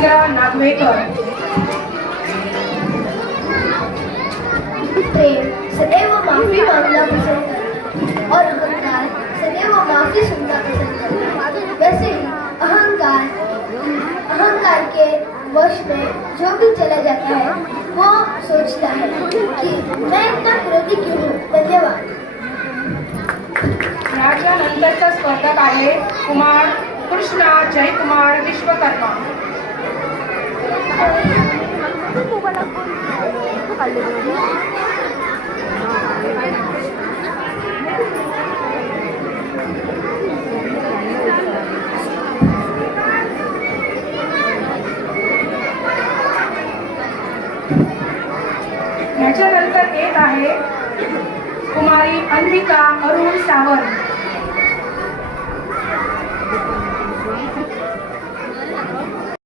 रवींद्र नागवेकर। प्रेम सदैव माफी मांगना पसंद करता और अहंकार सदैव माफी सुनना पसंद करता। वैसे ही अहंकार के वश में जो भी चला जाता है वो सोचता है कि मैं इतना क्रोधी क्यों हूँ। धन्यवाद। याच्यानंतरचा स्पर्धक आहे कुमार कृष्णा जयकुमार विश्वकर्मा। याच्यानंतर येत आहे कुमारी अंबिका अरुण सावंत।